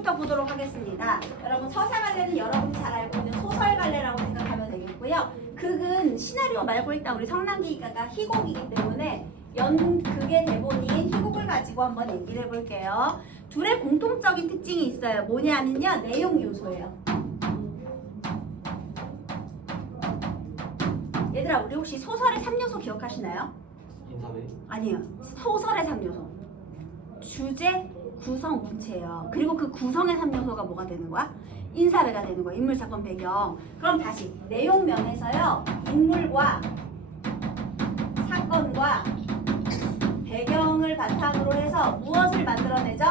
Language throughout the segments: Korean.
문제부터 보도록 하겠습니다. 여러분 서사갈래는 여러분이 잘 알고 있는 소설갈래라고 생각하면 되겠고요. 극은 시나리오 말고 일단 우리 성난기가가 희곡이기 때문에 연극의 대본인 희곡을 가지고 한번 얘기를 해볼게요. 둘의 공통적인 특징이 있어요. 뭐냐면요, 내용 요소예요. 얘들아, 우리 혹시 소설의 3요소 기억하시나요? 인사배? 아니에요. 소설의 3요소. 주제, 구성, 문체예요. 그리고 그 구성의 3요소가 뭐가 되는 거야? 인사배가 되는 거야. 인물, 사건, 배경. 그럼 다시 내용 면에서요, 인물과 사건과 배경을 바탕으로 해서 무엇을 만들어내죠?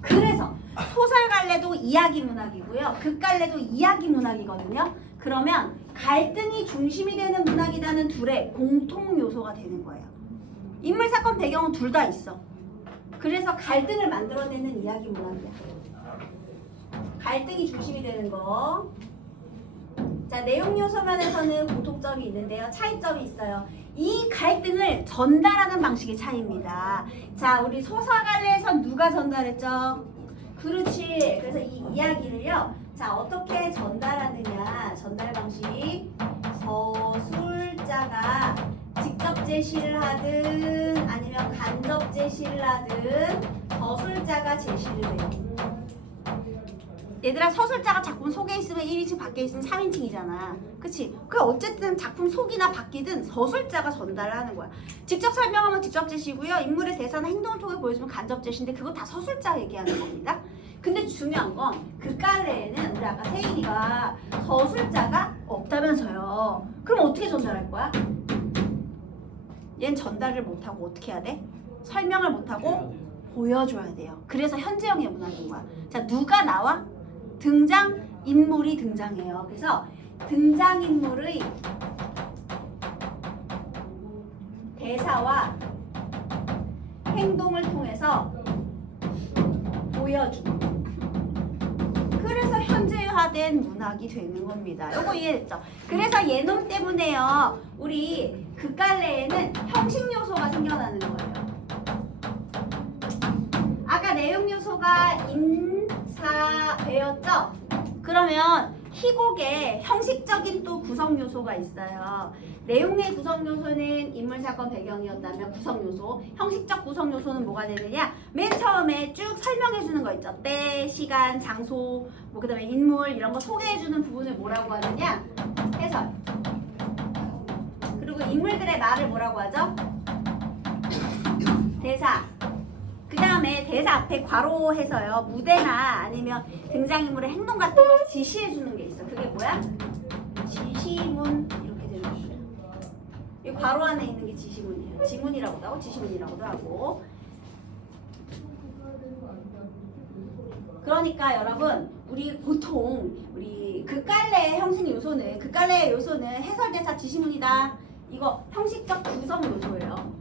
그래서 소설갈래도 이야기 문학이고요, 극갈래도 이야기 문학이거든요. 그러면 갈등이 중심이 되는 문학이라는 둘의 공통 요소가 되는 거예요. 인물, 사건, 배경은 둘 다 있어. 그래서 갈등을 만들어내는 이야기 문학이야. 갈등이 중심이 되는 거. 자, 내용 요소 면에서는 공통점이 있는데요, 차이점이 있어요. 이 갈등을 전달하는 방식의 차이입니다. 자, 우리 소설갈래에서 누가 전달했죠? 그렇지. 그래서 이 이야기를요, 자, 어떻게 전달하느냐. 전달 방식. 서술자가 직접 제시를 하든 아니면 간접 제시를 하든 서술자가 제시를 해요. 얘들아, 서술자가 작품 속에 있으면 1인칭, 밖에 있으면 3인칭이잖아. 그치? 그 어쨌든 작품 속이나 밖이든 서술자가 전달을 하는 거야. 직접 설명하면 직접 제시고요, 인물의 대사나 행동을 통해 보여주면 간접 제시인데 그거 다 서술자 얘기하는 겁니다. 근데 중요한 건 극갈래에는 우리 아까 세인이가 서술자가 없다면서요. 그럼 어떻게 전달할 거야? 얜 전달을 못하고 어떻게 해야 돼? 설명을 못하고 보여줘야 돼요. 그래서 현재형의 문학인 거야. 자, 누가 나와? 등장인물이 등장해요. 그래서 등장인물의 대사와 행동을 통해서 보여주고, 그래서 현재화된 문학이 되는 겁니다. 요거 이해됐죠? 그래서 얘놈 때문에요, 우리 극갈래에는 형식 요소가 생겨나는 거예요. 아까 내용 요소가 인사배였죠? 그러면 희곡에 형식적인 또 구성 요소가 있어요. 내용의 구성 요소는 인물, 사건, 배경이었다면 구성 요소, 형식적 구성 요소는 뭐가 되느냐? 맨 처음에 쭉 설명해 주는 거 있죠. 때, 시간, 장소, 뭐 그다음에 인물 이런 거 소개해 주는 부분을 뭐라고 하느냐? 해설. 그리고 인물들의 말을 뭐라고 하죠? 대사. 그 다음에 대사 앞에 괄호해서요, 무대나 아니면 등장인물의 행동 같은 걸 지시해 주는 게 있어. 그게 뭐야? 지시문. 이렇게 되는 거예요. 이 괄호 안에 있는 게 지시문이에요. 지문이라고도 하고 지시문이라고도 하고. 그러니까 여러분, 우리 보통 우리 극갈래의 형식 요소는, 극갈래의 요소는 해설, 대사, 지시문이다. 이거 형식적 구성 요소예요.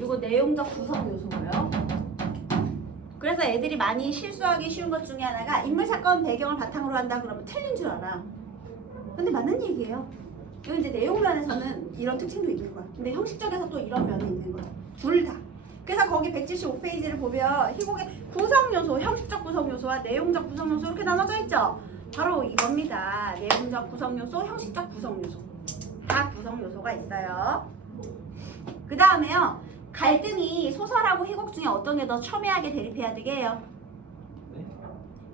이거 내용적 구성 요소고요. 그래서 애들이 많이 실수하기 쉬운 것 중에 하나가 인물, 사건, 배경을 바탕으로 한다 그러면 틀린 줄 알아. 근데 맞는 얘기예요. 이거 이제 내용 면에서는 이런 특징도 있는 거야. 근데 형식적에서 또 이런 면이 있는 거야. 둘 다. 그래서 거기 175페이지를 보면 희곡의 구성 요소, 형식적 구성 요소와 내용적 구성 요소 이렇게 나눠져 있죠. 바로 이겁니다. 내용적 구성 요소, 형식적 구성 요소. 다 구성 요소가 있어요. 그 다음에요, 갈등이 소설하고 희곡 중에 어떤 게 더 첨예하게 대립해야 되게 해요? 네?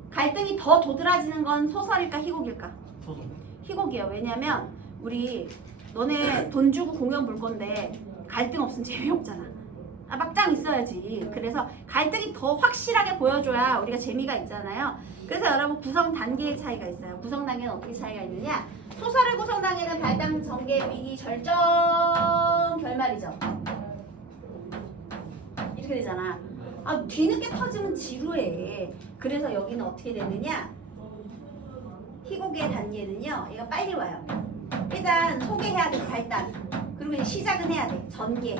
갈등이 더 도드라지는 건 소설일까 희곡일까? 소설. 희곡이에요. 왜냐면 우리 너네 돈 주고 공연 볼 건데 갈등 없으면 재미없잖아. 아, 막장 있어야지. 그래서 갈등이 더 확실하게 보여줘야 우리가 재미가 있잖아요. 그래서 여러분 구성 단계의 차이가 있어요. 구성 단계는 어떻게 차이가 있느냐? 소설의 구성 단계는 발당, 전개, 위기, 절정, 결말이죠. 이렇게 되잖아. 아, 뒤늦게 터지면 지루해. 그래서 여기는 어떻게 되느냐? 희곡의 단계는요, 이거 빨리 와요. 일단 소개해야 돼, 발단. 그리고 이제 시작은 해야 돼, 전개.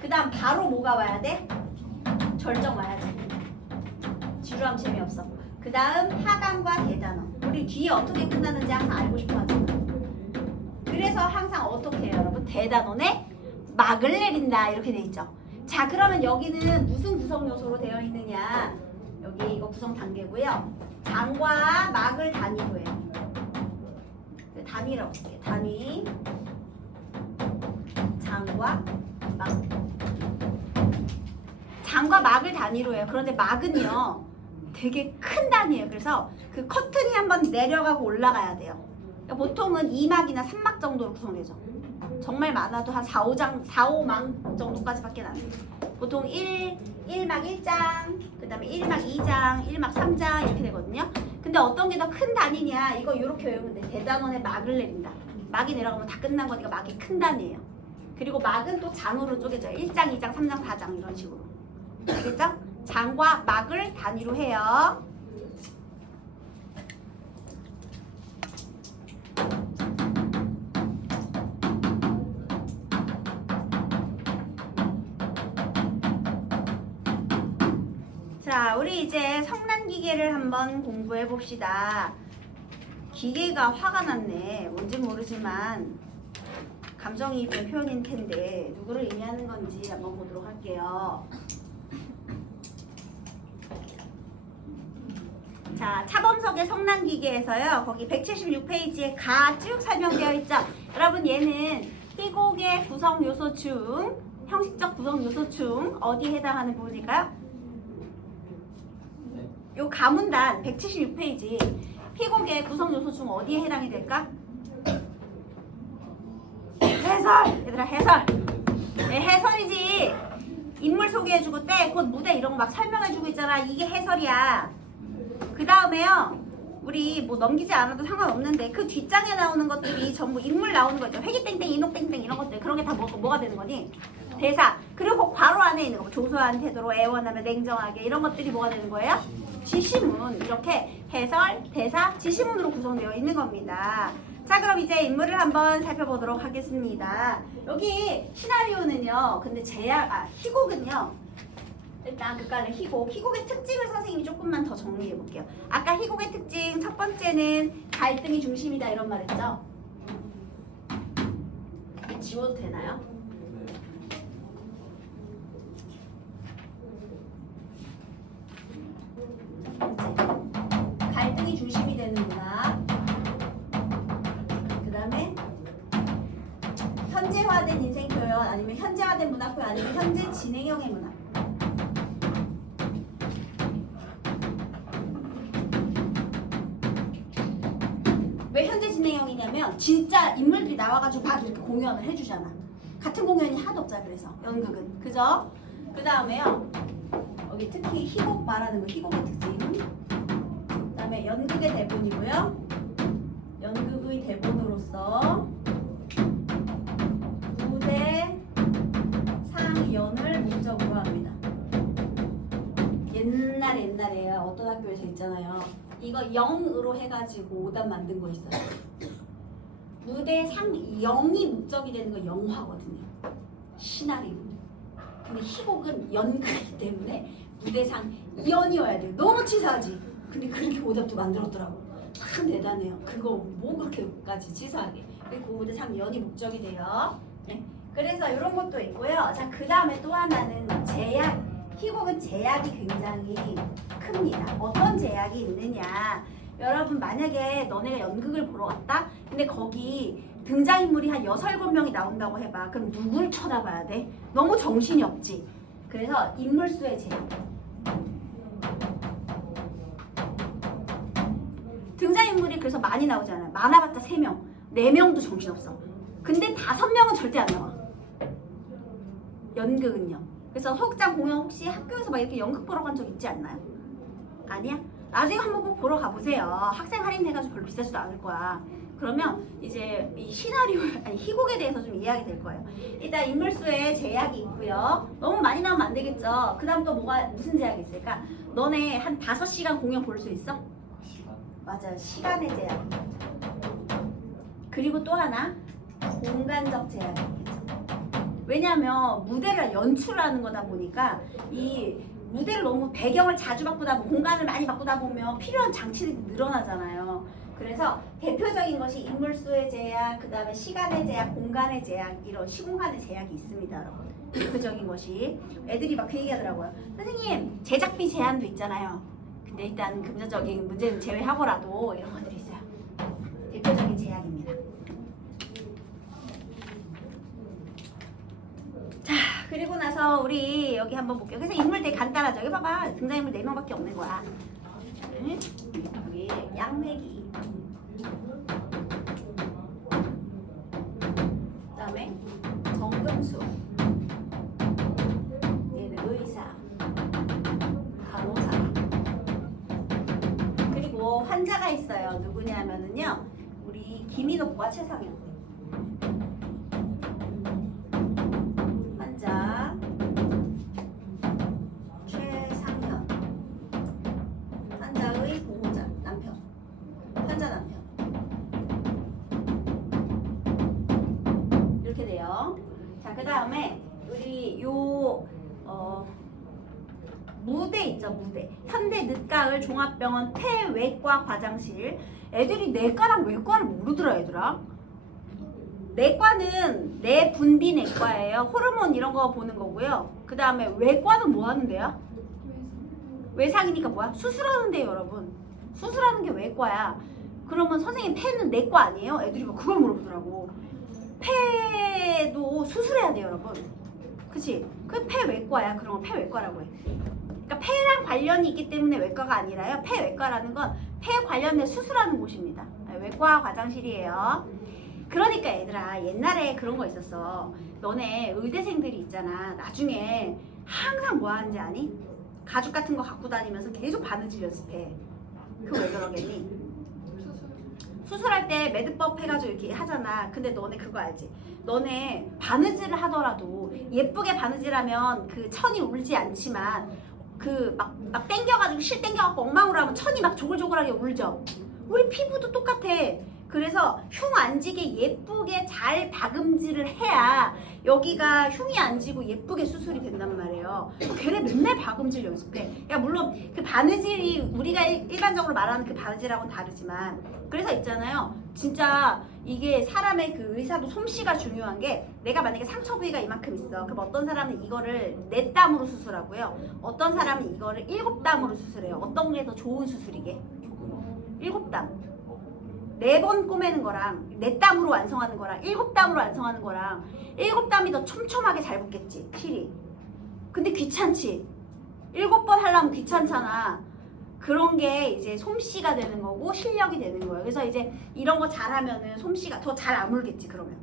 그 다음 바로 뭐가 와야 돼? 절정 와야지. 지루하면 재미없어. 그 다음 하강과 대단어. 우리 뒤에 어떻게 끝나는지 항상 알고 싶어 하잖아. 그래서 항상 어떻게 해요, 여러분? 대단원에 막을 내린다 이렇게 돼 있죠. 자, 그러면 여기는 무슨 구성 요소로 되어 있느냐? 여기 이거 구성 단계고요. 장과 막을 단위로 해요. 단위라고 할게요. 단위, 장과 막. 장과 막을 단위로 해요. 그런데 막은요 되게 큰 단위예요. 그래서 그 커튼이 한번 내려가고 올라가야 돼요. 그러니까 보통은 2막이나 3막 정도로 구성되죠. 정말 많아도 한 4, 5망 정도까지밖에 안 돼요. 보통 1막 1장, 그 다음에 1막 2장, 1막 3장 이렇게 되거든요. 근데 어떤 게 더 큰 단위냐, 이거 이렇게 외우면 돼. 대단원에 막을 내린다. 막이 내려가면 다 끝난 거니까 막이 큰 단위예요. 그리고 막은 또 장으로 쪼개져요. 1장, 2장, 3장, 4장 이런 식으로. 알겠죠? 장과 막을 단위로 해요. 자, 우리 이제 성난기계를 한번 공부해 봅시다. 기계가 화가 났네. 뭔지 모르지만 감정이입의 표현일 텐데 누구를 의미하는 건지 한번 보도록 할게요. 자, 차범석의 성난기계에서요. 거기 176페이지에 가 쭉 설명되어 있죠. 여러분, 얘는 희곡의 구성 요소 중, 형식적 구성 요소 중 어디에 해당하는 부분일까요? 요 가문단 176페이지 희곡의 구성 요소 중 어디에 해당이 될까? 해설! 얘들아, 해설! 네, 해설이지. 인물 소개해주고 때 곧 무대 이런 거 막 설명해주고 있잖아. 이게 해설이야. 그 다음에요, 우리 뭐 넘기지 않아도 상관없는데 그 뒷장에 나오는 것들이 전부 인물 나오는 거 있죠. 회기땡땡, 인옥땡땡 이런 것들. 그런 게 다 뭐가 되는 거니? 대사. 그리고 괄호 안에 있는 거, 조소한 태도로 애원하며 냉정하게 이런 것들이 뭐가 되는 거예요? 지시문. 이렇게 해설, 대사, 지시문으로 구성되어 있는 겁니다. 자, 그럼 이제 인물을 한번 살펴보도록 하겠습니다. 여기 시나리오는요, 근데 희곡은요, 일단 그까는 희곡의 특징을 선생님이 조금만 더 정리해 볼게요. 아까 희곡의 특징 첫 번째는 갈등이 중심이다 이런 말 했죠? 지워도 되나요? 갈등이 중심이 되는 문학. 그 다음에 현재화된 인생 표현, 아니면 현재화된 문학 표현, 아니면 현재 진행형의 문학. 왜 현재 진행형이냐면 진짜 인물들이 나와가지고 막 이렇게 공연을 해주잖아. 같은 공연이 하나도 없잖아. 그래서 연극은, 그죠? 그 다음에요, 여기 특히 희곡 말하는 거, 희곡의 특징. 그 다음에 연극의 대본이고요. 연극의 대본으로서 무대 상연을 목적으로 합니다. 옛날에 어떤 학교에서 있잖아요. 이거 0으로 해가지고 오답 만든 거 있어요. 무대 상 0이 목적이 되는 건 영화거든요. 시나리오. 근데 희곡은 연극이기 때문에 무대상 연이어야 돼요. 너무 치사하지. 근데 그렇게 오답도 만들었더라고. 참 대단해요. 그거 뭐 그렇게까지 치사하게. 그리고 무대상 연이 목적이 돼요. 네. 그래서 이런 것도 있고요. 자, 그 다음에 또 하나는 제약. 희곡은 제약이 굉장히 큽니다. 어떤 제약이 있느냐. 여러분, 만약에 너네가 연극을 보러 갔다? 근데 거기 등장인물이 한 6, 7명이 나온다고 해봐. 그럼 누굴 쳐다봐야 돼? 너무 정신이 없지. 그래서 인물수의 제약. 등장인물이 그래서 많이 나오잖아요. 많아봤자 3명, 4명도 정신없어. 근데 5명은 절대 안 나와. 연극은요. 그래서 소극장 공연 혹시 학교에서 막 이렇게 연극 보러 간 적 있지 않나요? 아니야? 나중에 한번 꼭 보러 가보세요. 학생 할인해가지고 별로 비싸지도 않을 거야. 그러면 이제 이 시나리오, 아니 희곡에 대해서 좀 이해하게 될 거예요. 일단 인물수의 제약이 있고요. 너무 많이 나오면 안 되겠죠. 그 다음 또 무슨 제약이 있을까? 너네 한 5시간 공연 볼 수 있어? 시간. 맞아요. 시간의 제약. 그리고 또 하나, 공간적 제약이 있겠죠. 왜냐하면 무대를 연출하는 거다 보니까 이 무대를 너무 배경을 자주 바꾸다 보면, 공간을 많이 바꾸다 보면 필요한 장치들이 늘어나잖아요. 그래서 대표적인 것이 인물수의 제약, 그 다음에 시간의 제약, 공간의 제약, 이런 시공간의 제약이 있습니다, 여러분. 대표적인 것이 애들이 막 그 얘기하더라고요. 선생님 제작비 제한도 있잖아요. 근데 일단 금전적인 문제는 제외하고라도 이런 것들이 있어요. 대표적인 제약입니다. 자, 그리고 나서 우리 여기 한번 볼게요. 그래서 인물 되게 간단하죠. 여기 봐봐. 등장인물 4명밖에 없는 거야. 응? 여기 양회기. 그다음에 정금수. 얘는 의사. 간호사. 그리고 환자가 있어요. 누구냐면은요. 우리 김인옥과 최상현. 환자 최상현. 환자의 보호자 남편. 환자 남편. 이렇게 돼요. 자, 그 다음에 우리 요 무대 있죠, 무대. 현대 늦가을 종합병원 폐외과 과장실. 애들이 내과랑 외과를 모르더라, 얘들아. 내과는 내분비 내과예요. 호르몬 이런 거 보는 거고요. 그 다음에 외과는 뭐 하는데요? 외상이니까 뭐야? 수술하는데요, 여러분. 수술하는 게 외과야. 그러면 선생님 폐는 내과 아니에요? 애들이 막 그걸 물어보더라고. 폐도 수술해야 돼요, 여러분. 그치? 그 폐외과야. 그런 거 폐외과라고 해. 그러니까 폐랑 관련이 있기 때문에 외과가 아니라요. 폐외과라는 건 폐 관련된 수술하는 곳입니다. 외과 과장실이에요. 그러니까 얘들아, 옛날에 그런 거 있었어. 너네 의대생들이 있잖아. 나중에 항상 뭐 하는지 아니? 가죽 같은 거 갖고 다니면서 계속 바느질 연습해. 그거 왜 그러겠니? 수술할 때 매듭법 해가지고 이렇게 하잖아. 근데 너네 그거 알지? 너네 바느질을 하더라도 예쁘게 바느질하면 그 천이 울지 않지만 그 막 땡겨가지고 실 땡겨갖고 엉망으로 하면 천이 막 조글조글하게 울죠. 우리 피부도 똑같아. 그래서 흉 안 지게 예쁘게 잘 박음질을 해야 여기가 흉이 안 지고 예쁘게 수술이 된단 말이에요. 걔네 맨날 박음질 연습해. 그러니까 물론 그 바느질이 우리가 일반적으로 말하는 그 바느질하고는 다르지만, 그래서 있잖아요. 진짜 이게 사람의 그 의사도 솜씨가 중요한 게, 내가 만약에 상처 부위가 이만큼 있어. 그럼 어떤 사람은 이거를 4땀으로 수술하고요. 어떤 사람은 이거를 7땀으로 수술해요. 어떤 게 더 좋은 수술이게? 7땀. 4번 꼬매는 거랑 4땀으로 완성하는 거랑 7땀으로 완성하는 거랑 7땀이 더 촘촘하게 잘 붙겠지, 필이. 근데 귀찮지. 7번 하려면 귀찮잖아. 그런 게 이제 솜씨가 되는 거고 실력이 되는 거예요. 그래서 이제 이런 거 잘하면은 솜씨가 더 잘 아물겠지. 그러면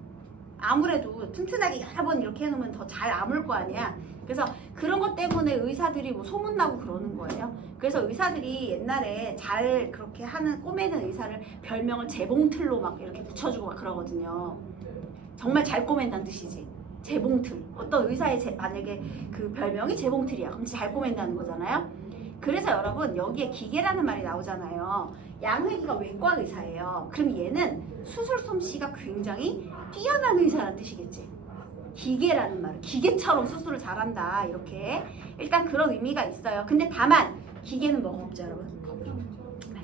아무래도 튼튼하게 여러 번 이렇게 해놓으면 더 잘 아물 거 아니야. 그래서 그런 것 때문에 의사들이 뭐 소문나고 그러는 거예요. 그래서 의사들이 옛날에 잘 그렇게 하는 꼬매는 의사를 별명을 재봉틀로 막 이렇게 붙여주고 막 그러거든요. 정말 잘 꼬맨다는 뜻이지. 재봉틀. 어떤 의사의 만약에 그 별명이 재봉틀이야. 그럼 잘 꼬맨다는 거잖아요. 그래서 여러분 여기에 기계라는 말이 나오잖아요. 양회기가 외과 의사예요. 그럼 얘는 수술 솜씨가 굉장히 뛰어난 의사라는 뜻이겠지. 기계라는 말은 기계처럼 수술을 잘한다, 이렇게 일단 그런 의미가 있어요. 근데 다만 기계는 뭐가 없죠, 여러분?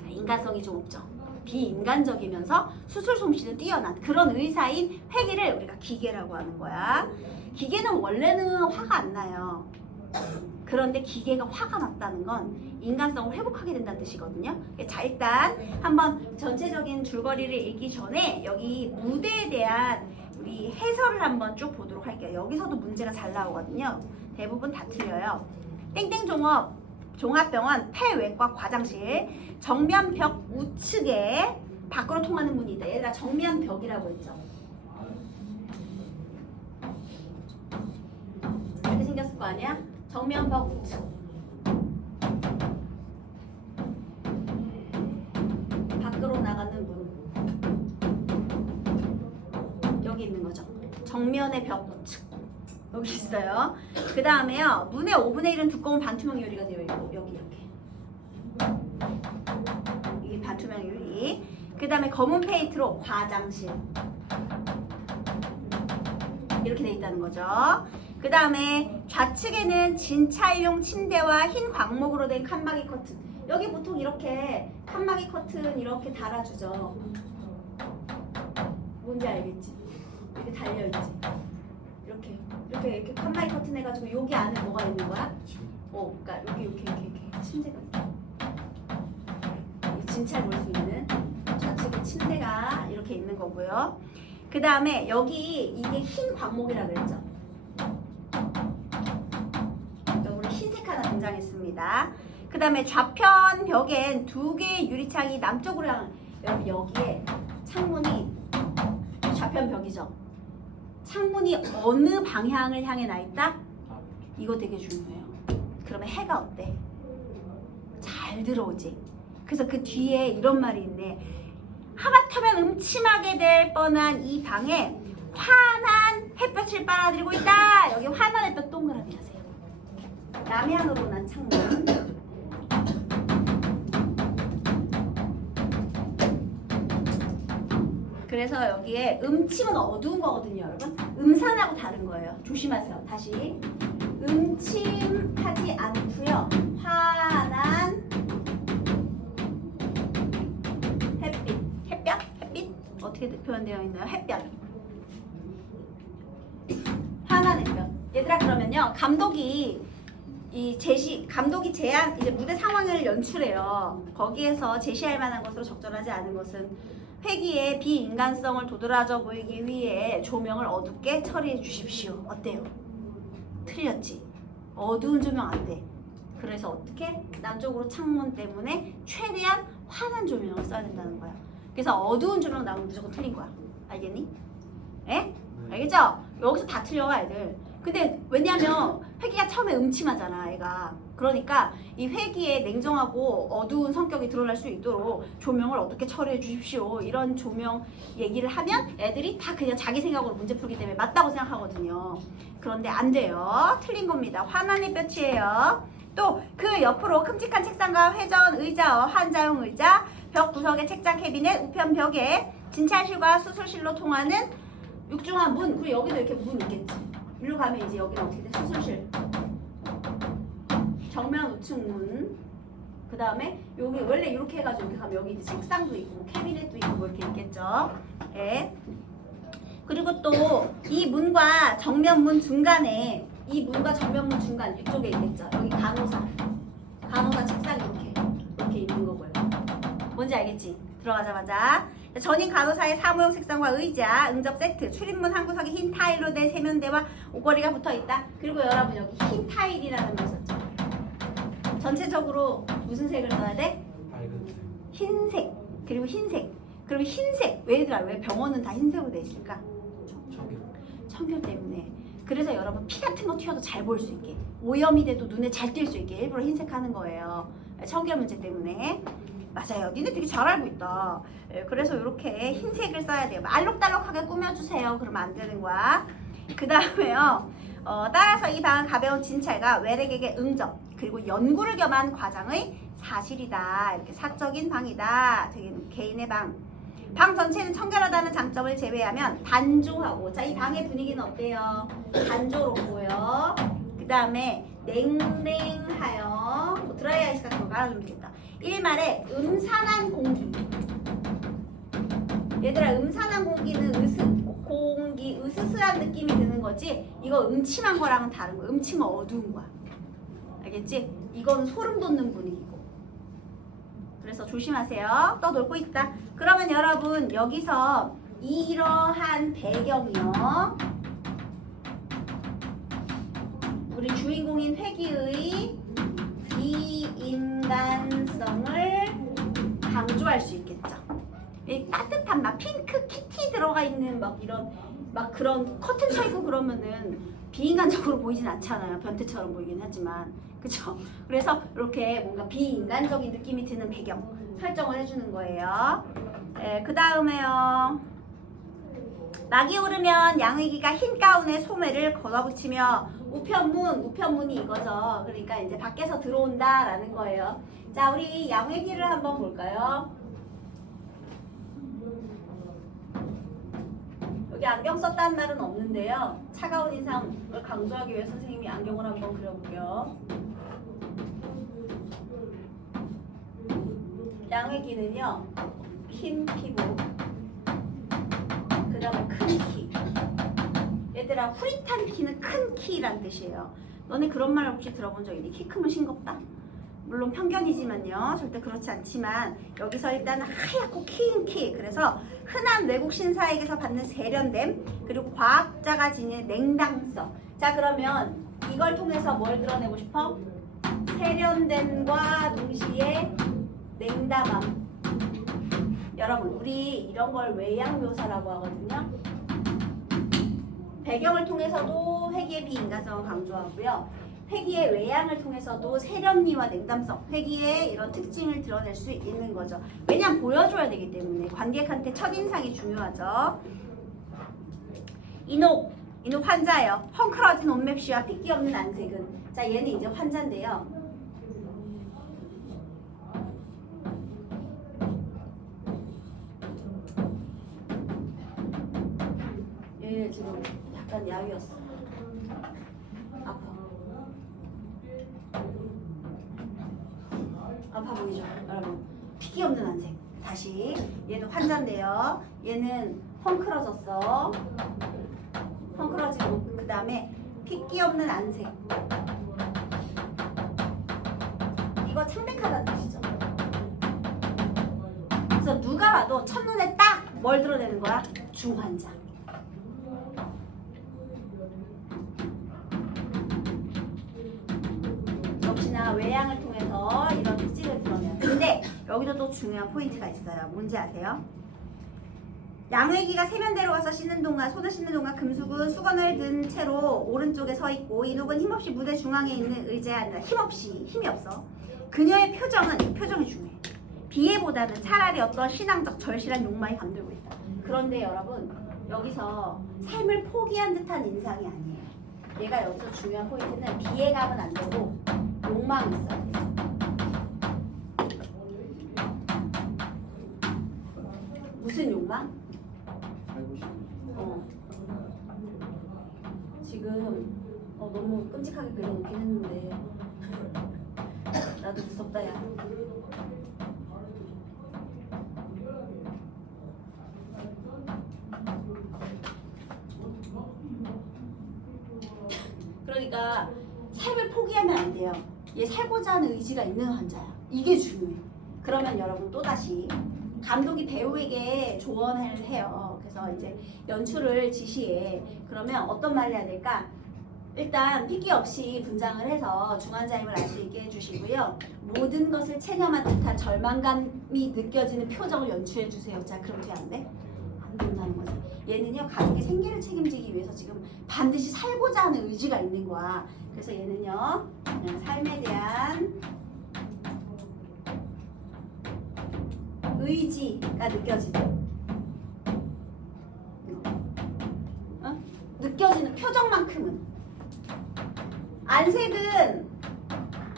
인간성이 좀 없죠. 비인간적이면서 수술 솜씨는 뛰어난 그런 의사인 회기를 우리가 기계라고 하는 거야. 기계는 원래는 화가 안 나요. 그런데 기계가 화가 났다는 건 인간성을 회복하게 된다는 뜻이거든요. 자, 일단 한번 전체적인 줄거리를 읽기 전에 여기 무대에 대한 우리 해설을 한번 쭉 보도록 할게요. 여기서도 문제가 잘 나오거든요. 대부분 다 틀려요. 땡땡 종합병원 폐외과 과장실 정면벽 우측에 밖으로 통하는 문이 있다. 얘들아, 정면벽이라고 했죠. 이렇게 생겼을 거 아니야? 정면벽 우측. 밖으로 나가는 문. 여기 있는 거죠. 정면의 벽 우측. 여기 있어요. 그 다음에요. 문의 5분의 1은 두꺼운 반투명 유리가 되어 있고, 여기 이렇게. 이게 반투명 유리. 그 다음에 검은 페인트로 과장실. 이렇게 돼 있다는 거죠. 그 다음에 좌측에는 진찰용 침대와 흰 광목으로 된 칸막이 커튼. 여기 보통 이렇게 칸막이 커튼 이렇게 달아주죠. 뭔지 알겠지? 이렇게 달려있지? 이렇게 이렇게 칸막이 커튼 해가지고 여기 안에 뭐가 있는 거야? 침대. 그러니까 여기 이렇게 침대가 있다. 이 진찰 볼 수 있는 좌측에 침대가 이렇게 있는 거고요. 그 다음에 여기 이게 흰 광목이라 그랬죠. 여기 흰색 하나 등장했습니다. 그 다음에 좌편 벽엔 2개의 유리창이 남쪽으로 향한, 여러분 여기에 창문이 좌편 벽이죠. 창문이 어느 방향을 향해 나 있다? 아, 이거 되게 중요해요. 그러면 해가 어때? 잘 들어오지. 그래서 그 뒤에 이런 말이 있네. 하마터면 음침하게 될 뻔한 이 방에 환한 햇볕을 빨아들이고 있다. 여기 환한 햇볕 동그라미 하세요. 남향으로 난 창문. 그래서 여기에 음침은 어두운 거거든요, 여러분. 음산하고 다른 거예요. 조심하세요. 다시. 음침하지 않고요. 환한 햇빛 어떻게 표현되어 있나요? 햇볕. 환한 햇볕. 얘들아 그러면요, 감독이 제안 이제 무대 상황을 연출해요. 거기에서 제시할 만한 것으로 적절하지 않은 것은 회기의 비인간성을 도드라져 보이기 위해 조명을 어둡게 처리해 주십시오. 어때요? 틀렸지? 어두운 조명 안 돼. 그래서 어떻게? 남쪽으로 창문 때문에 최대한 환한 조명을 써야 된다는 거야. 그래서 어두운 조명 나오면 무조건 틀린 거야. 알겠니? 에? 알겠죠? 여기서 다 틀려가 애들. 근데 왜냐면 회기가 처음에 음침하잖아 애가. 그러니까 이 회기에 냉정하고 어두운 성격이 드러날 수 있도록 조명을 어떻게 처리해 주십시오. 이런 조명 얘기를 하면 애들이 다 그냥 자기 생각으로 문제 풀기 때문에 맞다고 생각하거든요. 그런데 안 돼요. 틀린 겁니다. 환한 햇볕이에요. 또 그 옆으로 큼직한 책상과 회전 의자와 환자용 의자, 벽 구석의 책장 캐비넷, 우편 벽에 진찰실과 수술실로 통하는 육중한 문. 그리고 여기도 이렇게 문 있겠지. 일로 가면 이제 여기는 어떻게 돼? 수술실. 정면 우측 문. 그 다음에 여기 원래 이렇게 해가지고 이렇게 가면 여기 이제 책상도 있고 캐비넷도 있고 뭐 이렇게 있겠죠. 예. 그리고 또 이 문과 정면 문 중간에 이 문과 정면 문 중간 이쪽에 있겠죠. 여기 간호사 책상 이렇게 있는 거고요. 뭔지 알겠지? 들어가자마자 전임 간호사의 사무용 책상과 의자, 응접 세트, 출입문 한 구석에 흰 타일로 된 세면대와 옷걸이가 붙어 있다. 그리고 여러분 여기 흰 타일이라는 걸 썼죠. 전체적으로 무슨 색을 써야 돼? 밝은색. 흰색. 그리고 흰색. 그리고 흰색. 왜 병원은 다 흰색으로 돼 있을까? 청결. 청결 때문에. 그래서 여러분 피 같은 거 튀어도 잘 보일 수 있게, 오염이 돼도 눈에 잘 띌 수 있게 일부러 흰색 하는 거예요. 청결 문제 때문에. 맞아요. 니네 되게 잘 알고 있다. 그래서 이렇게 흰색을 써야 돼요. 알록달록하게 꾸며주세요. 그러면 안 되는 거야. 그 다음에요. 따라서 이 방은 가벼운 진찰과 외래객의 응접 그리고 연구를 겸한 과장의 사실이다. 이렇게 사적인 방이다. 되게 개인의 방. 방 전체는 청결하다는 장점을 제외하면 단조하고, 자, 이 방의 분위기는 어때요? 단조롭고요. 그 다음에 냉랭하여, 뭐 드라이 아이스 같은 거 깔아주면 되겠다. 일말에 음산한 공기. 얘들아, 음산한 공기는 으스스한 느낌이 드는 거지, 이거 음침한 거랑은 다른 거야. 음침은 어두운 거야. 알겠지? 이건 소름 돋는 분위기고. 그래서 조심하세요. 떠돌고 있다. 그러면 여러분 여기서 이러한 배경이요, 우리 주인공인 회기의 비인간성을 강조할 수 있겠죠. 이 따뜻한 막 핑크 키티 들어가 있는 막 이런 막 그런 커튼 쳐 있고 그러면은 비인간적으로 보이진 않잖아요. 변태처럼 보이긴 하지만. 그쵸? 그래서 이렇게 뭔가 비인간적인 느낌이 드는 배경 설정을 해주는 거예요. 그 다음에요. 낙이 오르면 양의기가 흰 가운에 소매를 걷어붙이며 우편문이 이거죠. 그러니까 이제 밖에서 들어온다라는 거예요. 자, 우리 양의기를 한번 볼까요? 여기 안경 썼다는 말은 없는데요. 차가운 인상을 강조하기 위해 선생님이 안경을 한번 그려볼게요. 양의기는요, 흰 피부, 그 다음에 큰 키. 얘들아 후리탄 키는 큰 키란 뜻이에요. 너네 그런 말 혹시 들어본 적 있니? 키 크면 싱겁다? 물론 편견이지만요. 절대 그렇지 않지만 여기서 일단 하얗고 긴 키. 그래서 흔한 외국 신사에게서 받는 세련됨 그리고 과학자가 지닌 냉담성. 자 그러면 이걸 통해서 뭘 드러내고 싶어? 세련됨과 동시에 냉담함. 여러분 우리 이런 걸 외양 묘사라고 하거든요. 배경을 통해서도 회기의 비인간성을 강조하고요. 회기의 외양을 통해서도 세련미와 냉담성, 회기의 이런 특징을 드러낼 수 있는 거죠. 왜냐하면 보여줘야 되기 때문에 관객한테 첫인상이 중요하죠. 이녹 환자예요. 헝클어진 옷맵시와 핏기 없는 안색은. 자 얘는 이제 환자인데요. 얘 지금 약간 야위였어. 아파 보이죠? 여러분 핏기 없는 안색. 다시 얘도 환자인데요. 얘는 헝클어졌어. 헝클어지고 그 다음에 핏기 없는 안색. 이거 창백하다는 뜻이죠. 그래서 누가 봐도 첫눈에 딱 뭘 드러내는 거야? 중환자. 역시나 외양을 통해서 이런 특징을 드러내요. 근데 여기도 또 중요한 포인트가 있어요. 뭔지 아세요? 양회기가 세면대로 가서 씻는 동안 손을 씻는 동안 금숙은 수건을 든 채로 오른쪽에 서 있고 이녹은 힘없이 무대 중앙에 있는 의자에 앉아 힘이 없어. 그녀의 표정은 이 표정이 중요해. 비애보다는 차라리 어떤 신앙적 절실한 욕망이 감돌고 있다. 그런데 여러분 여기서 삶을 포기한 듯한 인상이 아니에요. 얘가 여기서 중요한 포인트는 비애감은 안 되고 욕망이 있어야 돼요. 무슨 욕망? 살고 싶은. 지금 너무 끔찍하게 그려놓긴 했는데 나도 무섭다 야. 그러니까 삶을 포기하면 안 돼요. 얘 살고자 하는 의지가 있는 환자야. 이게 중요해. 그러면 여러분 또다시 감독이 배우에게 조언을 해요. 그래서 이제 연출을 지시해. 그러면 어떤 말을 해야 될까? 일단 핏기 없이 분장을 해서 중환자임을 알 수 있게 해주시고요. 모든 것을 체념한 듯한 절망감이 느껴지는 표정을 연출해 주세요. 자, 그럼 돼 안 돼? 안 된다는 거지. 얘는요 가족의 생계를 책임지기 위해서 지금 반드시 살고자 하는 의지가 있는 거야. 그래서 얘는요 그냥 삶에 대한 의지가 느껴지죠. 느껴지는 표정만큼은 안색은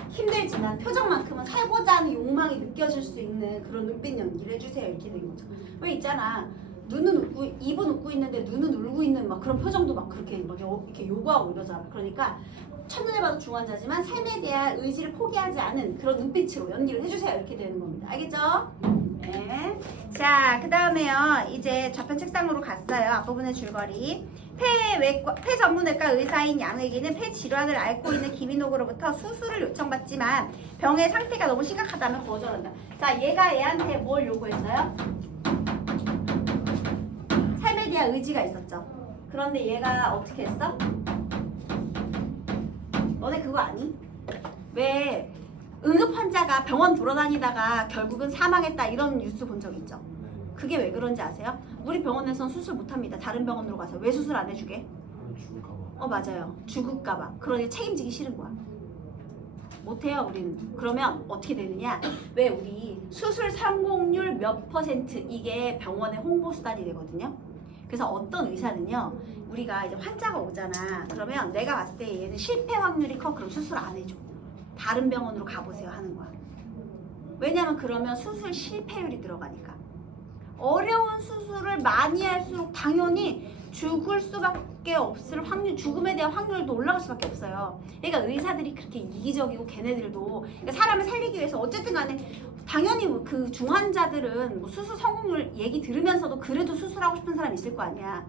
힘들지만 표정만큼은 살고자 하는 욕망이 느껴질 수 있는 그런 눈빛 연기를 해주세요. 이렇게 된 거죠. 왜 있잖아. 눈은 웃고 입은 웃고 있는데 눈은 울고 있는 막 그런 표정도 막 그렇게 막 이렇게 요구하고 이러잖아. 그러니까 첫눈에 봐도 중환자지만 삶에 대한 의지를 포기하지 않은 그런 눈빛으로 연기를 해주세요. 이렇게 되는 겁니다. 알겠죠? 네. 자, 그 다음에요. 이제 좌편 책상으로 갔어요. 앞부분의 줄거리. 폐 전문외과 의사인 양회기는 폐 질환을 앓고 있는 김인옥으로부터 수술을 요청받지만 병의 상태가 너무 심각하다면 거절한다. 자, 얘가 얘한테 뭘 요구했어요? 삶에 대한 의지가 있었죠. 그런데 얘가 어떻게 했어? 너네 그거 아니? 왜 응급 환자가 병원 돌아다니다가 결국은 사망했다 이런 뉴스 본 적 있죠? 그게 왜 그런지 아세요? 우리 병원에선 수술 못합니다. 다른 병원으로 가서. 왜 수술 안 해주게? 죽을까봐. 맞아요. 죽을까봐. 그러니 책임지기 싫은 거야. 못해요 우리는. 그러면 어떻게 되느냐? 왜 우리 수술 성공률 몇 퍼센트 이게 병원의 홍보 수단이 되거든요. 그래서 어떤 의사는요, 우리가 이제 환자가 오잖아. 그러면 내가 봤을 때 얘는 실패 확률이 커. 그럼 수술 안 해줘. 다른 병원으로 가보세요 하는 거야. 왜냐면 그러면 수술 실패율이 들어가니까. 어려운 수술을 많이 할수록 당연히 죽을 수밖에 없을 확률, 죽음에 대한 확률도 올라갈 수밖에 없어요. 그러니까 의사들이 그렇게 이기적이고 걔네들도 그러니까 사람을 살리기 위해서 어쨌든 간에 당연히 그 중환자들은 뭐 수술 성공률 얘기 들으면서도 그래도 수술하고 싶은 사람 있을 거 아니야.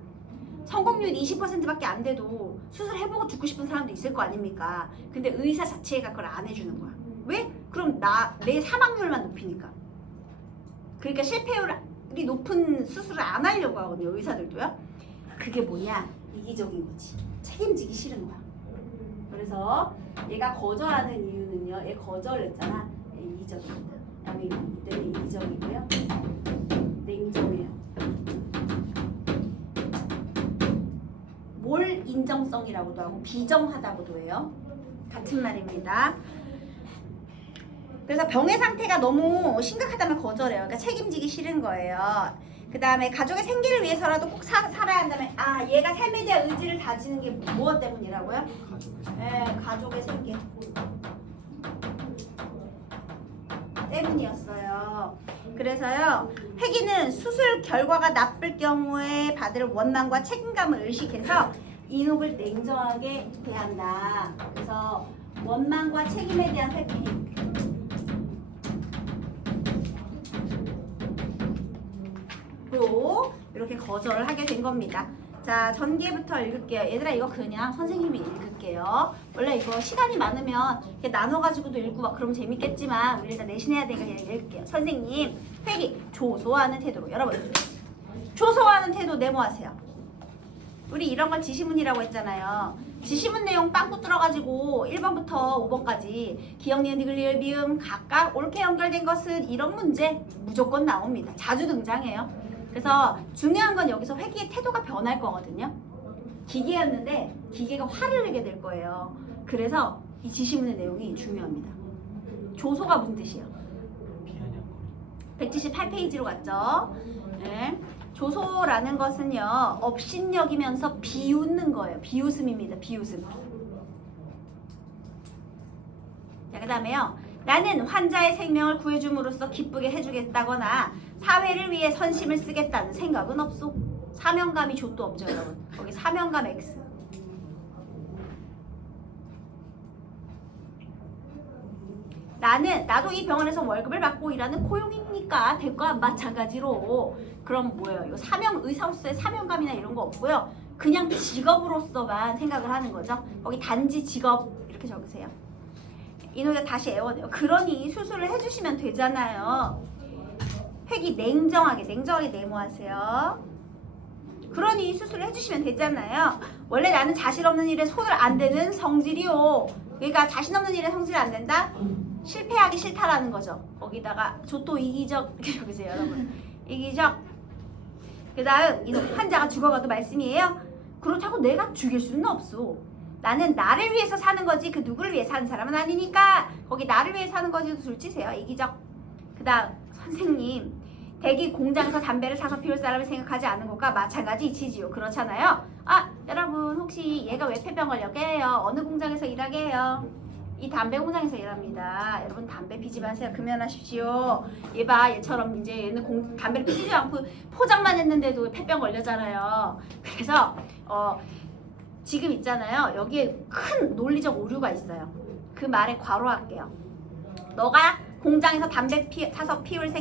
성공률이 20%밖에 안 돼도 수술해보고 죽고 싶은 사람도 있을 거 아닙니까? 근데 의사 자체가 그걸 안 해주는 거야. 왜? 그럼 내 사망률만 높이니까. 그러니까 실패율이 높은 수술을 안 하려고 하거든요. 의사들도요. 그게 뭐냐? 이기적인 거지. 책임지기 싫은 거야. 그래서 얘가 거절하는 이유는요. 얘 거절했잖아. 얘 이기적입니다. 그다음에 이때는 이기적이고요. 냉정해요. 뭘 인정성이라고도 하고 비정하다고도 해요. 같은 말입니다. 그래서 병의 상태가 너무 심각하다면 거절해요. 그러니까 책임지기 싫은 거예요. 그 다음에 가족의 생계를 위해서라도 꼭 살아야 한다면 얘가 삶에 대한 의지를 다지는 게 무엇 때문이라고요? 가족의 생계 때문이었어요. 그래서요, 회기는 수술 결과가 나쁠 경우에 받을 원망과 책임감을 의식해서 인옥을 냉정하게 대한다. 그래서 원망과 책임에 대한 회피. 로 이렇게 거절을 하게 된 겁니다. 자, 전개부터 읽을게요. 얘들아, 이거 그냥 선생님이 읽을게요. 원래 이거 시간이 많으면 이렇게 나눠가지고도 읽고 막 그러면 재밌겠지만 우리 일단 내신해야 되니까 그냥 읽을게요. 선생님, 회기, 조소하는 태도로. 여러분, 조소하는 태도 네모하세요. 우리 이런 걸 지시문이라고 했잖아요. 지시문 내용 빵꾸 뚫어가지고 1번부터 5번까지 기억, 니은, 디귿, 리을, 미음 각각 옳게 연결된 것은 이런 문제 무조건 나옵니다. 자주 등장해요. 그래서 중요한 건 여기서 회기의 태도가 변할 거거든요. 기계였는데 기계가 화를 내게 될 거예요. 그래서 이 지시문의 내용이 중요합니다. 조소가 무슨 뜻이에요? 178페이지로 갔죠. 네. 조소라는 것은요, 업신여기면서 비웃는 거예요. 비웃음입니다. 비웃음. 자, 그 다음에요. 나는 환자의 생명을 구해줌으로써 기쁘게 해주겠다거나 사회를 위해 선심을 쓰겠다는 생각은 없소. 사명감이 좆도 없죠, 여러분. 거기 사명감 X. 나도 이 병원에서 월급을 받고 일하는 고용이니까 대과 마찬가지로. 그럼 뭐예요? 이거 의사로서의 사명감이나 이런 거 없고요. 그냥 직업으로서만 생각을 하는 거죠. 거기 단지 직업 이렇게 적으세요. 이노가 다시 애원해요. 그러니 수술을 해주시면 되잖아요. 회기 냉정하게 네모하세요. 그러니 수술을 해주시면 되잖아요. 원래 나는 자신 없는 일에 손을 안 대는 성질이요. 그러니까 자신 없는 일에 성질 안 된다? 실패하기 싫다라는 거죠. 거기다가 조또 이기적 이렇게 적으세요, 여러분. 이기적. 그 다음 환자가 죽어가도 말씀이에요. 그렇다고 내가 죽일 수는 없어. 나는 나를 위해서 사는 거지 그 누구를 위해 사는 사람은 아니니까 거기 나를 위해 사는 거지도 둘치세요. 이기적. 그 다음 선생님, 대기 공장에서 담배를 사서 피울 사람을 생각하지 않은 것과 마찬가지 이치지요. 그렇잖아요. 여러분 혹시 얘가 왜 폐병 걸려게 해요? 어느 공장에서 일하게 해요? 이 담배 공장에서 일합니다. 여러분 담배 피지 마세요. 금연하십시오. 얘처럼 이제 얘는 담배를 피지 않고 포장만 했는데도 폐병 걸려잖아요. 그래서 지금 있잖아요. 여기에 큰 논리적 오류가 있어요. 그 말에 괄호할게요. 너가 공장에서 담배 사서 피울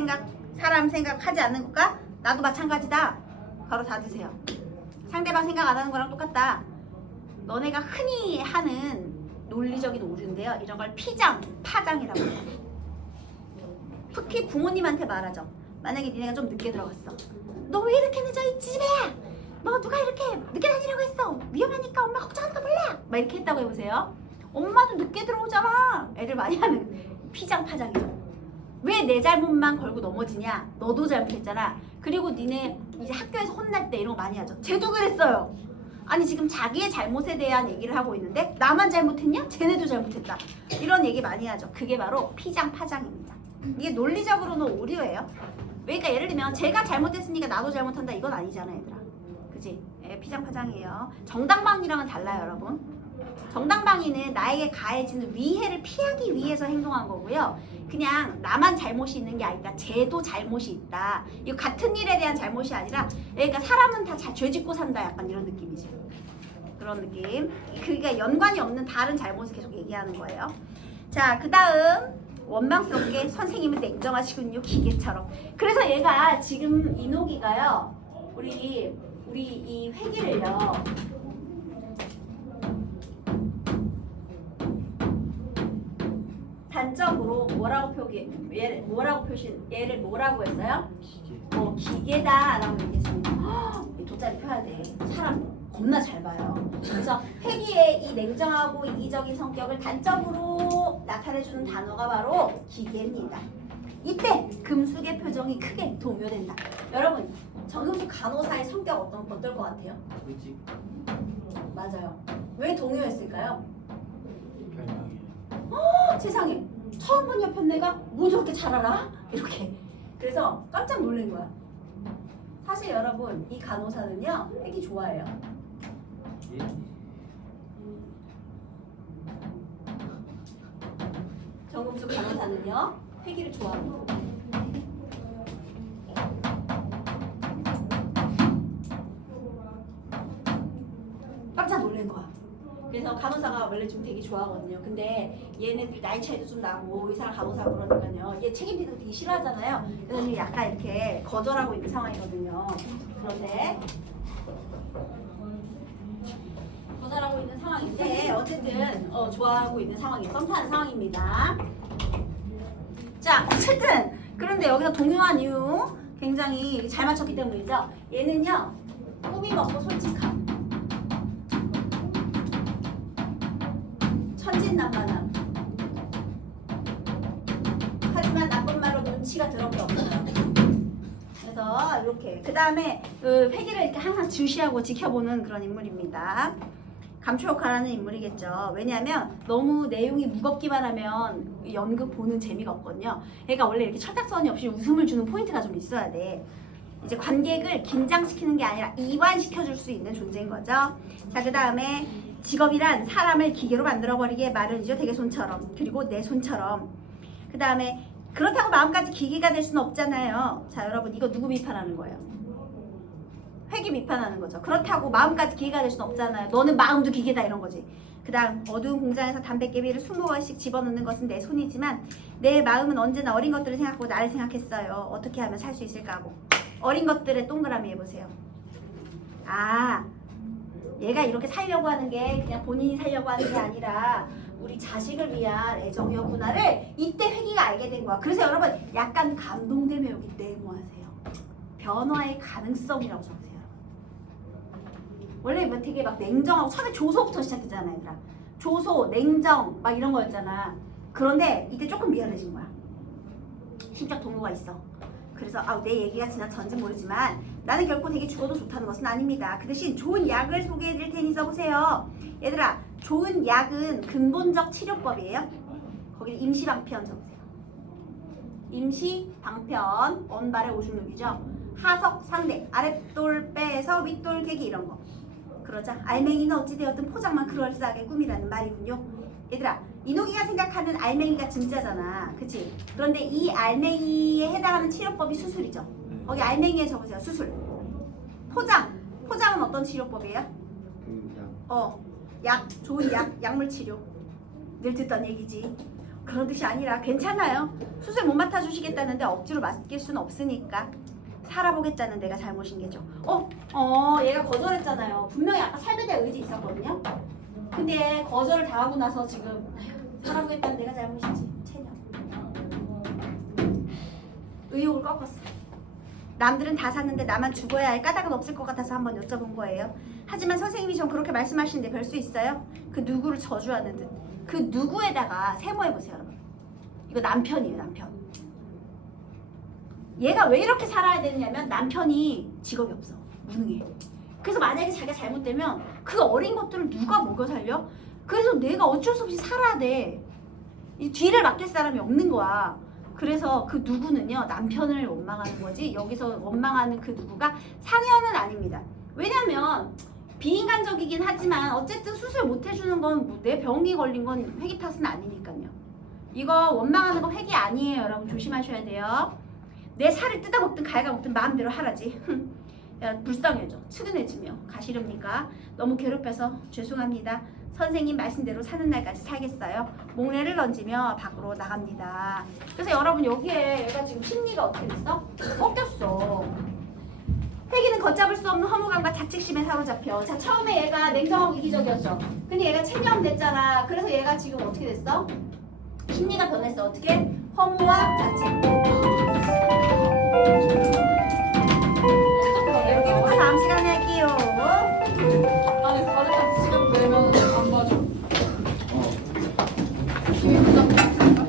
사람 생각하지 않는 것과 나도 마찬가지다. 괄호 닫으세요. 상대방 생각 안 하는 거랑 똑같다. 너네가 흔히 하는 논리적인 오류인데요. 이런 걸 파장이라고 해요. 특히 부모님한테 말하죠. 만약에 니네가 좀 늦게 들어갔어. 너 왜 이렇게 늦어 이 집에? 너 누가 이렇게 늦게 다니라고 했어? 위험하니까 엄마 걱정하는 거 몰라? 막 이렇게 했다고 해보세요. 엄마도 늦게 들어오잖아. 애들 많이 하는 파장이죠. 왜 내 잘못만 걸고 넘어지냐? 너도 잘못했잖아. 그리고 니네 이제 학교에서 혼날 때 이런 거 많이 하죠. 쟤도 그랬어요. 아니 지금 자기의 잘못에 대한 얘기를 하고 있는데 나만 잘못했냐? 쟤네도 잘못했다. 이런 얘기 많이 하죠. 그게 바로 파장입니다. 이게 논리적으로는 오류예요. 그러니까 예를 들면 제가 잘못했으니까 나도 잘못한다 이건 아니잖아 얘들아. 그지? 파장이에요. 정당방위랑은 달라요 여러분. 정당방위는 나에게 가해지는 위해를 피하기 위해서 행동한 거고요. 그냥 나만 잘못이 있는 게 아니다. 쟤도 잘못이 있다. 이거 같은 일에 대한 잘못이 아니라 그러니까 사람은 다 죄 짓고 산다 약간 이런 느낌이지. 그런 느낌. 그러니까 연관이 없는 다른 잘못을 계속 얘기하는 거예요. 자, 그 다음 원망스럽게 선생님은 냉정하시군요. 기계처럼. 그래서 얘가 지금 이노기가요. 우리 우리 이 회기를요. 단적으로 얘를 뭐라고 했어요? 기계다라고 얘기했습니다. 이 돗자리 펴야 돼. 사람 겁나 잘 봐요. 그래서 회기의 이 냉정하고 이기적인 성격을 단적으로 나타내주는 단어가 바로 기계입니다. 이때 금숙의 표정이 크게 동요된다. 여러분, 정금숙 간호사의 성격 어떨 것 같아요? 그지? 맞아요. 왜 동요했을까요? 별명이. 세상에 처음 본 여편네가 뭐 저렇게 잘 알아? 이렇게. 그래서 깜짝 놀란 거야. 사실 여러분, 이 간호사는요 회기 좋아해요. 예? 정금숙 간호사는요 회기를 좋아합니다. 깜짝 놀란 거야. 그래서 간호사가 원래 좀 되게 좋아하거든요. 근데 얘네들 나이 차이도 좀 나고 의사랑 간호사가 그러니까요. 얘 책임지는 거 되게 싫어하잖아요. 그래서 지금 약간 이렇게 거절하고 있는 상황이거든요. 그런데 거절하고 있는 상황인데 어쨌든 좋아하고 있는 상황이에요. 썸 타는 상황입니다. 자, 어쨌든 그런데 여기서 동요한 이유 굉장히 잘 맞췄기 때문이죠. 얘는요 꾸밈 없고 솔직함, 천진난만함. 하지만 나쁜 말로 눈치가 더럽게 없어요. 그래서 이렇게 그 다음에 그 회기를 이렇게 항상 주시하고 지켜보는 그런 인물입니다. 감초역할하는 인물이겠죠. 왜냐하면 너무 내용이 무겁기만 하면 연극 보는 재미가 없거든요. 그러니까 원래 이렇게 철딱서니 없이 웃음을 주는 포인트가 좀 있어야 돼. 이제 관객을 긴장시키는 게 아니라 이완시켜줄 수 있는 존재인 거죠. 자, 그 다음에 직업이란 사람을 기계로 만들어버리기에 마련이죠. 되게 손처럼. 그리고 내 손처럼. 그 다음에 그렇다고 마음까지 기계가 될 수는 없잖아요. 자, 여러분 이거 누구 비판하는 거예요? 회기 비판하는 거죠. 그렇다고 마음까지 기계가 될 수는 없잖아요. 너는 마음도 기계다 이런 거지. 그 다음 어두운 공장에서 담뱃개비를 20번씩 집어넣는 것은 내 손이지만 내 마음은 언제나 어린 것들을 생각하고 나를 생각했어요. 어떻게 하면 살 수 있을까 하고. 어린 것들의 동그라미 해보세요. 아, 얘가 이렇게 살려고 하는 게 그냥 본인이 살려고 하는 게 아니라 우리 자식을 위한 애정이었구나를 이때 회기가 알게 된 거야. 그래서 여러분 약간 감동되면 여기 네모하세요. 변화의 가능성이라고 적으세요. 원래 뭐 되게 막 냉정하고 처음에 조소부터 시작했잖아, 얘들아. 조소, 냉정 막 이런 거였잖아. 그런데 이때 조금 미안해진 거야. 심적 동요가 있어. 그래서 내 얘기가 지나쳤는지 모르지만 나는 결코 되게 죽어도 좋다는 것은 아닙니다. 그 대신 좋은 약을 소개해드릴 테니 써보세요. 얘들아, 좋은 약은 근본적 치료법이에요. 거기 임시방편 적으세요. 임시방편, 언발의 오줌누기죠. 하석, 상대, 아랫돌 빼서 윗돌 개기 이런 거. 그러자 알맹이는 어찌되었든 포장만 그럴싸하게 꾸미라는 말이군요. 얘들아, 이노기가 생각하는 알맹이가 진짜잖아. 그치? 그런데 이 알맹이에 해당하는 치료법이 수술이죠. 거기 알맹이에 적으세요. 수술. 포장은 어떤 치료법이에요? 약, 좋은 약, 약물 치료. 늘 듣던 얘기지. 그런 뜻이 아니라 괜찮아요. 수술 못 맡아주시겠다는데 억지로 맡길 수는 없으니까 살아보겠다는 내가 잘못인 게죠. 얘가 거절했잖아요. 분명히 아까 삶에 대한 의지 있었거든요. 근데 거절을 당하고 나서 지금 살아보겠다는 내가 잘못이지. 체념. 의욕을 꺾었어. 남들은 다 샀는데 나만 죽어야 할 까닭은 없을 것 같아서 한번 여쭤본 거예요. 하지만 선생님이 좀 그렇게 말씀하시는데 별 수 있어요? 그 누구를 저주하는 듯. 그 누구에다가 세모해보세요, 여러분. 이거 남편이에요, 남편. 얘가 왜 이렇게 살아야 되느냐면 남편이 직업이 없어. 무능해. 그래서 만약에 자기가 잘못되면 그 어린 것들을 누가 먹여 살려? 그래서 내가 어쩔 수 없이 살아야 돼. 이 뒤를 맡길 사람이 없는 거야. 그래서 그 누구는요 남편을 원망하는 거지 여기서 원망하는 그 누구가 상현은 아닙니다. 왜냐면 비인간적이긴 하지만 어쨌든 수술 못 해주는 건 내 병이 걸린 건 회기 탓은 아니니까요. 이거 원망하는 건 회기 아니에요. 여러분 조심하셔야 돼요. 내 살을 뜯어먹든 갉아먹든 마음대로 하라지. 야, 불쌍해져. 측은해지며 가시렵니까? 너무 괴롭혀서 죄송합니다. 선생님 말씀대로 사는 날까지 살겠어요. 목례를 던지며 밖으로 나갑니다. 그래서 여러분 여기에 얘가 지금 심리가 어떻게 됐어? 꺾였어. 회귀는 걷잡을 수 없는 허무감과 자책심에 사로잡혀. 자, 처음에 얘가 냉정하고 이기적이었죠. 근데 얘가 체념됐잖아. 그래서 얘가 지금 어떻게 됐어? 심리가 변했어. 어떻게? 허무와 자책.